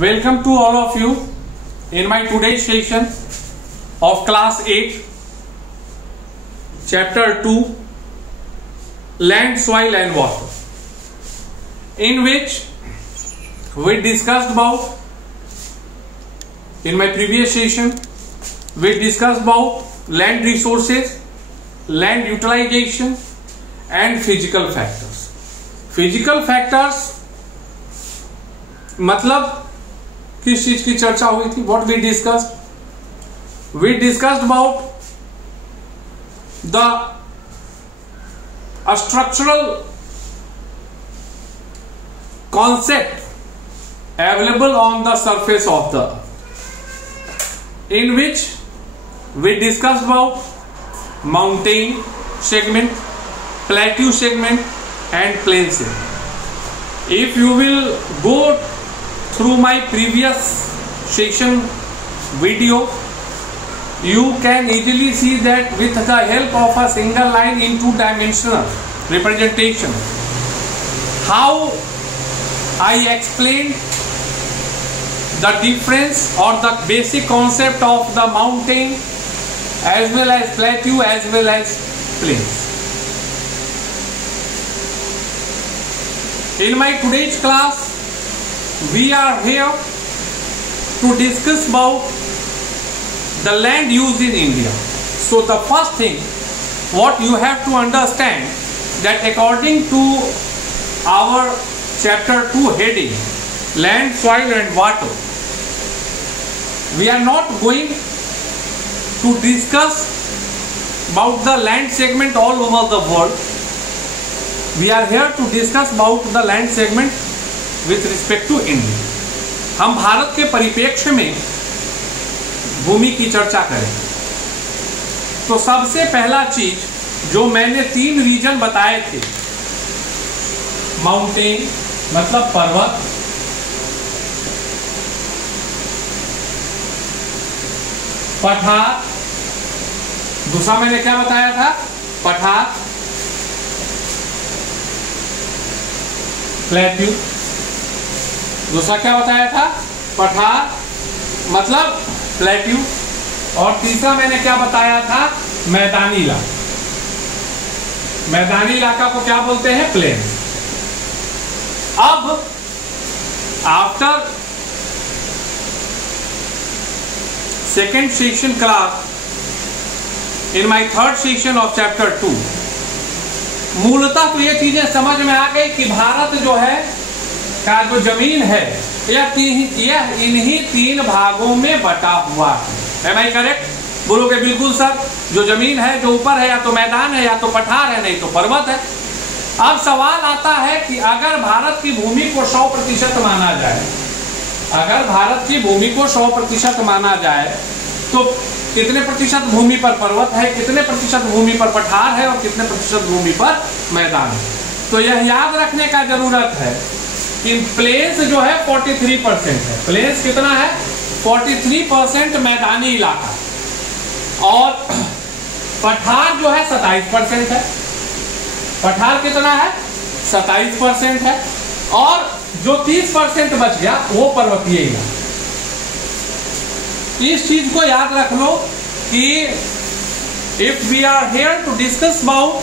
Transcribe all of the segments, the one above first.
Welcome to all of you in my today's session of class 8, chapter 2, land, soil and water, in which we discussed about, in my previous session, we discussed about land resources, land utilization and physical factors. Physical factors मतलब किस चीज की चर्चा हुई थी? What we discussed? We discussed about the structural concept available on the surface of the earth, in which we discussed about mountain segment, plateau segment and plain segment. If you will go through my previous session video, you can easily see that with the help of a single line in two-dimensional representation, how I explained the difference or the basic concept of the mountain as well as plateau as well as plains. In my today's class, we are here to discuss about the land use in India. So the first thing what you have to understand, that according to our chapter 2 heading, land, soil and water, we are not going to discuss about the land segment all over the world. We are here to discuss about the land segment with respect to India. हम भारत के परिप्रेक्ष्य में भूमि की चर्चा करें तो सबसे पहला चीज जो मैंने 3 रीजन बताए थे, माउंटेन मतलब पर्वत, पठार, दूसरा मैंने क्या बताया था, पठार, प्लेट्यू, दूसरा क्या बताया था, पठार मतलब प्लेट्यू, और तीसरा मैंने क्या बताया था, मैदानी इलाका। मैदानी इलाका को क्या बोलते हैं, प्लेन। अब after second section class, in my third section of chapter 2, मूलतः तो ये चीजें समझ में आ गई कि भारत जो है का जो जमीन है यह इन्हीं 3 भागों में बटा हुआ है। Am I correct? बोलोगे बिल्कुल सर, जो जमीन है जो ऊपर है या तो मैदान है या तो पठार है, नहीं तो पर्वत है। अब सवाल आता है कि अगर भारत की भूमि को 100% माना जाए, अगर भारत की भूमि को 100% माना जाए तो कितने प्रतिशत भूमि पर पर्वत है, कितने प्रतिशत भूमि पर पठार है और कितने प्रतिशत भूमि पर मैदान है? तो यह याद रखने का जरूरत है कि प्लेन्स जो है 43% है। प्लेन्स कितना है, 43% मैदानी इलाका, और पठार जो है 27% है। पठार कितना है, 27% है, और जो 30% बच गया वो पर्वतीय इलाका। इस चीज को याद रख लो कि if we are here to discuss about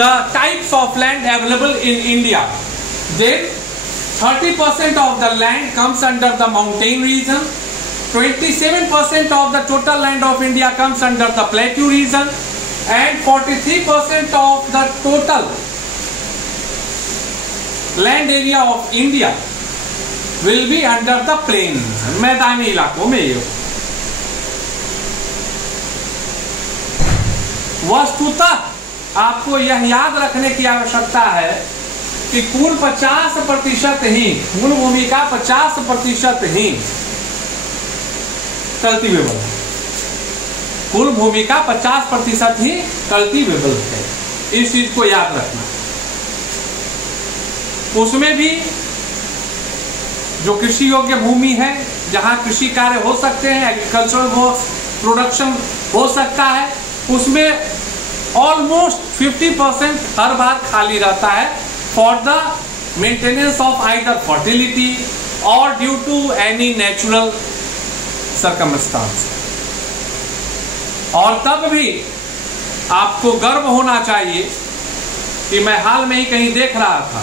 the types of land available in India, then 30% of the land comes under the mountain region, 27% of the total land of India comes under the plateau region, and 43% of the total land area of India will be under the plain region, मैदानी इलाकों में। ये वस्तुतः आपको यह याद रखने की आवश्यकता है कि कुल 50% ही, कुल भूमि का 50% ही कल्टीवेबल है। कुल भूमि का 50% ही कल्टीवेबल है। इस चीज को याद रखना। उसमें भी जो कृषि योग्य भूमि है, जहां कृषि कार्य हो सकते हैं, एग्रीकल्चरल प्रोडक्शन हो सकता है, उसमें ऑलमोस्ट 50% हर बार खाली रहता है for the maintenance of either fertility or due to any natural circumstance। और तब भी आपको गर्व होना चाहिए कि मैं हाल में ही कहीं देख रहा था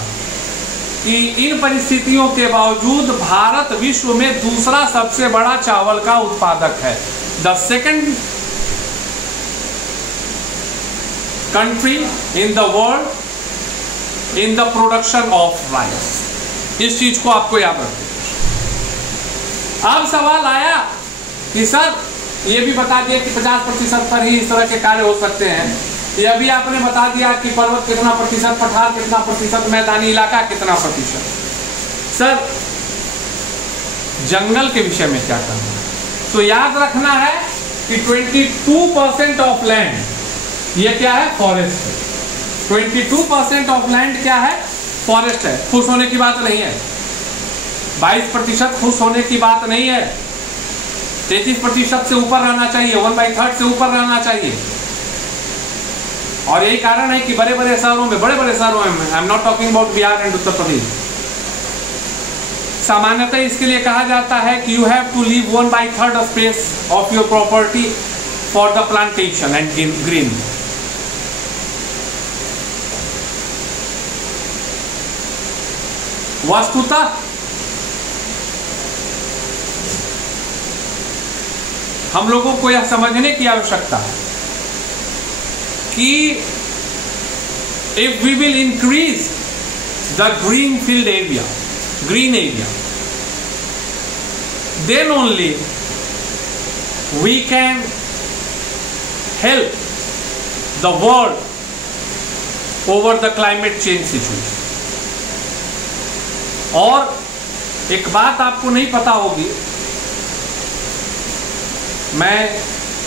कि इन परिस्थितियों के बावजूद भारत विश्व में दूसरा सबसे बड़ा चावल का उत्पादक है। The second country in the world in the production of rice. इस चीज को आपको याद रखना। अब सवाल आया कि सर ये भी बता दिया कि 50% पर ही इस तरह के कार्य हो सकते हैं, यह भी आपने बता दिया कि पर्वत कितना प्रतिशत, पठार कितना प्रतिशत, मैदानी इलाका कितना प्रतिशत। सर जंगल के विषय में क्या करना है? तो याद रखना है कि 22% ऑफ लैंड, ये क्या है? फॉरेस्ट है। 22% ऑफ लैंड क्या है? फॉरेस्ट है। खुश होने की बात नहीं है। 22% खुश होने की बात नहीं है। 33% से ऊपर रहना चाहिए, 1/3 से ऊपर रहना चाहिए। और यही कारण है कि बड़े बड़े शहरों में I am not talking about Bihar and Uttar Pradesh, सामान्यतः इसके लिए कहा जाता है कि you have to leave 1/3 space of your property for the plantation and green. वस्तुतः हम लोगों को यह समझने की आवश्यकता है कि if we will increase the green area, then only we can help the world over the climate change situation। और एक बात आपको नहीं पता होगी, मैं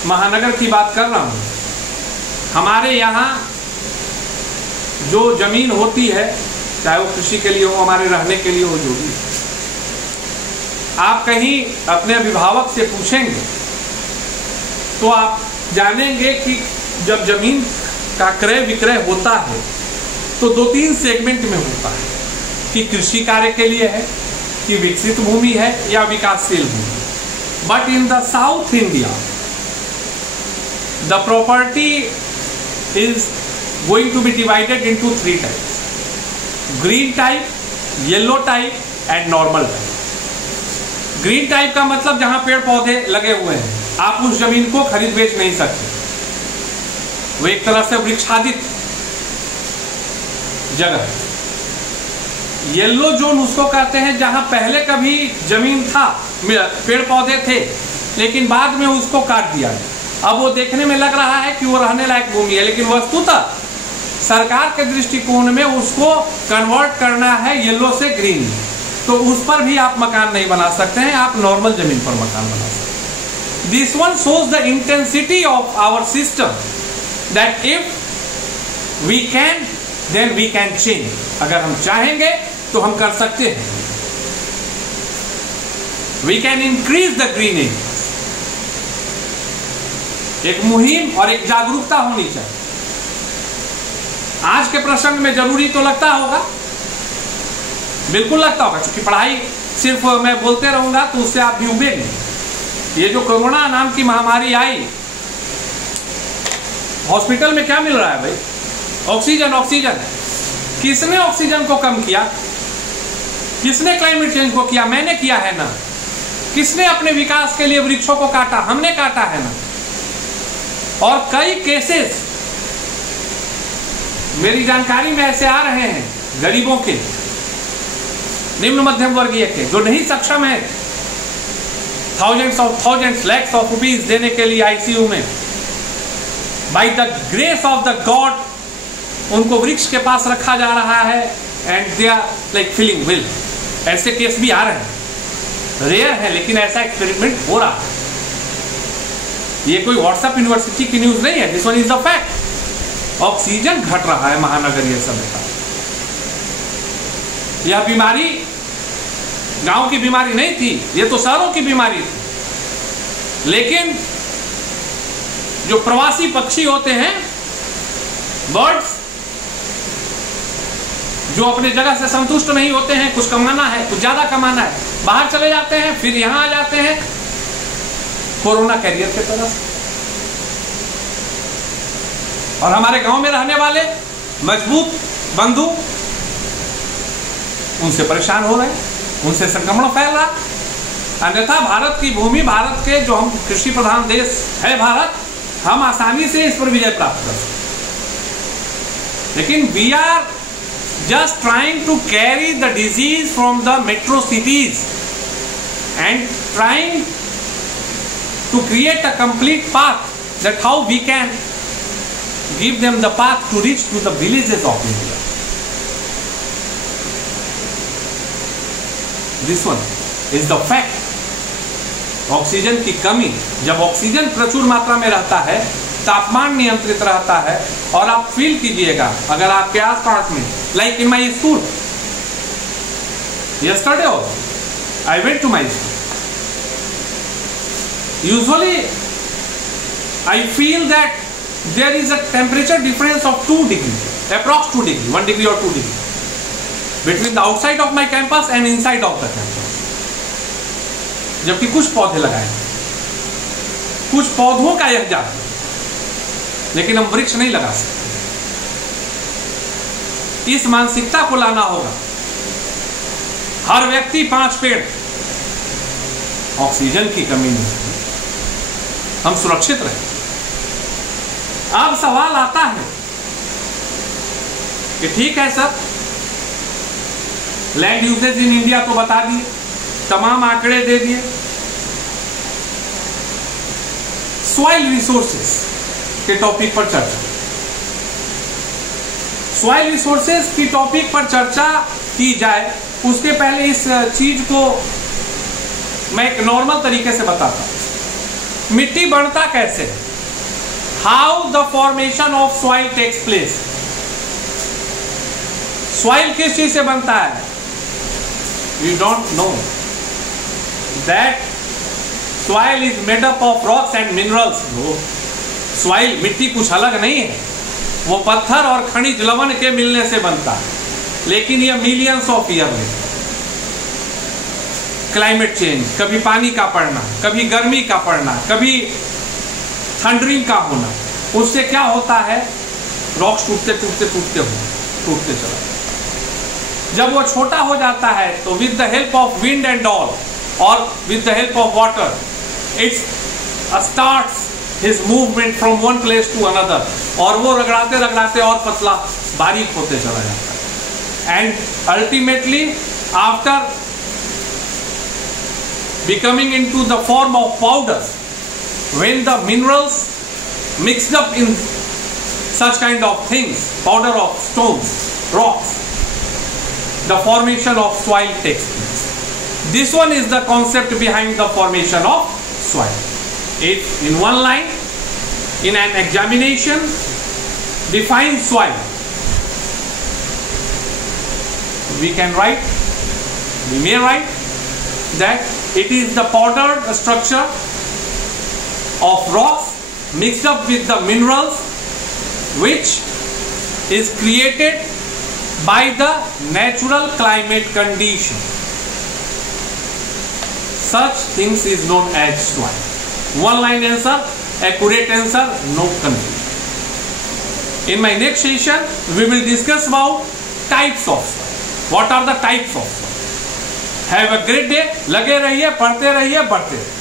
महानगर की बात कर रहा हूं। हमारे यहाँ जो जमीन होती है, चाहे वो कृषि के लिए हो, हमारे रहने के लिए हो, जो भी, आप कहीं अपने अभिभावक से पूछेंगे तो आप जानेंगे कि जब जमीन का क्रय विक्रय होता है तो 2-3 सेगमेंट में होता है कि कृषि कार्य के लिए है, कि विकसित भूमि है या विकासशील भूमि। But in the south India the property is going to be divided into 3 types: green type, yellow type and normal type। Green type का मतलब जहां पेड़ पौधे लगे हुए हैं, आप उस जमीन को खरीद बेच नहीं सकते, वो एक तरह से वृक्षादित जगह है। येलो जोन उसको कहते हैं जहां पहले कभी जमीन था, पेड़ पौधे थे, लेकिन बाद में उसको काट दिया गया। अब वो देखने में लग रहा है कि वो रहने लायक भूमि है, लेकिन वस्तुतः सरकार के दृष्टिकोण में उसको कन्वर्ट करना है येलो से ग्रीन, तो उस पर भी आप मकान नहीं बना सकते हैं, आप नॉर्मल जमीन पर मकान बना सकते हैं। This one shows the intensity of our system that if we can then we can change. अगर हम चाहेंगे तो हम कर सकते हैं। We can increase the green area. एक मुहिम और एक जागरूकता होनी चाहिए। आज के प्रसंग में जरूरी तो लगता होगा, बिल्कुल लगता होगा, क्योंकि पढ़ाई सिर्फ मैं बोलते रहूंगा तो उससे आप भी उबेंगे। ये जो कोरोना नाम की महामारी आई, हॉस्पिटल में क्या मिल रहा है भाई? ऑक्सीजन। किसने ऑक्सीजन को कम किया? किसने क्लाइमेट चेंज को किया? मैंने किया है ना। किसने अपने विकास के लिए वृक्षों को काटा? हमने काटा है ना। और कई केसेस मेरी जानकारी में ऐसे आ रहे हैं गरीबों के, निम्न मध्यम वर्गीय के, जो नहीं सक्षम है थाउजेंड्स लैक्स ऑफ रुपीज देने के लिए आईसीयू में। By the grace of the god उनको वृक्ष के पास रखा जा रहा है and they are like feeling well. ऐसे केस भी आ रहे हैं, रेयर है, लेकिन ऐसा एक्सपेरिमेंट हो रहा है। ये कोई व्हाट्सएप यूनिवर्सिटी की न्यूज नहीं है, this one is the fact. Oxygen घट रहा है महानगरीय सभ्यता। यह बीमारी गांव की बीमारी नहीं थी, ये तो शहरों की बीमारी थी। लेकिन जो प्रवासी पक्षी होते हैं, बर्ड्स, जो अपने जगह से संतुष्ट नहीं होते हैं, कुछ कमाना है, कुछ ज्यादा कमाना है, बाहर चले जाते हैं, फिर यहां आ जाते हैं कोरोना कैरियर के तरफ। और हमारे गांव में रहने वाले मजबूत बंधु उनसे परेशान हो रहे हैं, उनसे संक्रमण फैल रहा। अन्यथा भारत की भूमि, भारत के जो हम कृषि प्रधान देश है भारत, हम आसानी से इस पर विजय प्राप्त कर सकते। लेकिन we are just trying to carry the disease from the metro cities and trying to create a complete path that how we can give them the path to reach to the villages of India. This one is the fact. Oxygen की कमी, जब oxygen प्रचुर मात्रा में रहता है, तापमान नियंत्रित रहता है, और आप फील कीजिएगा अगर आपके आसपास में, like in my school, yesterday also I went to my school. Usually I feel that there is a temperature difference of 2 degrees, approx 2 degree, 1 degree or 2 degree between the outside of my campus and inside of the campus. जबकि कुछ पौधे लगाए, कुछ पौधों का यह जात, लेकिन हम वृक्ष नहीं लगा सकते। इस मानसिकता को लाना होगा। हर व्यक्ति 5 पेड़, ऑक्सीजन की कमी नहीं, हम सुरक्षित रहे। अब सवाल आता है कि ठीक है sir, land usage in India तो बता दिए, तमाम आंकड़े दे दिए, सॉइल रिसोर्सेस के टॉपिक पर चर्चा, सॉइल रिसोर्सेस की टॉपिक पर चर्चा की जाए, उसके पहले इस चीज को मैं एक नॉर्मल तरीके से बताता हूं। मिट्टी बढ़ता कैसे, how the formation of soil takes place. Soil किस चीज से बनता है, we don't know that soil is made up of rocks and minerals. Soil, मिट्टी कुछ अलग नहीं है, वो पत्थर और खनिज लवण के मिलने से बनता है, लेकिन ये मिलियंस ऑफ ईयर में क्लाइमेट चेंज, कभी पानी का पड़ना, कभी गर्मी का पड़ना, कभी थंडरिंग का होना, उससे क्या होता है, रॉक्स टूटते टूटते टूटते चला। जब वो छोटा हो जाता है तो with the help of wind and all और with the help of water it's starts his movement from one place to another, और वो रगड़ाते रगड़ाते और पतला बारीक होते चला जाता है। And ultimately after becoming into the form of powder, when the minerals mixed up in such kind of things, powder of stones, rocks, the formation of soil takes place. This one is the concept behind the formation of soil. If in one line, in an examination, define soil, we can write, we may write that it is the powdered structure of rocks mixed up with the minerals which is created by the natural climate condition. Such things is known as soil. One line answer, accurate answer, no confusion. In my next session, we will discuss about types of soil. What are the types of soil? Have a great day. लगे रहिए, पढ़ते रहिए, बढ़ते रहिए।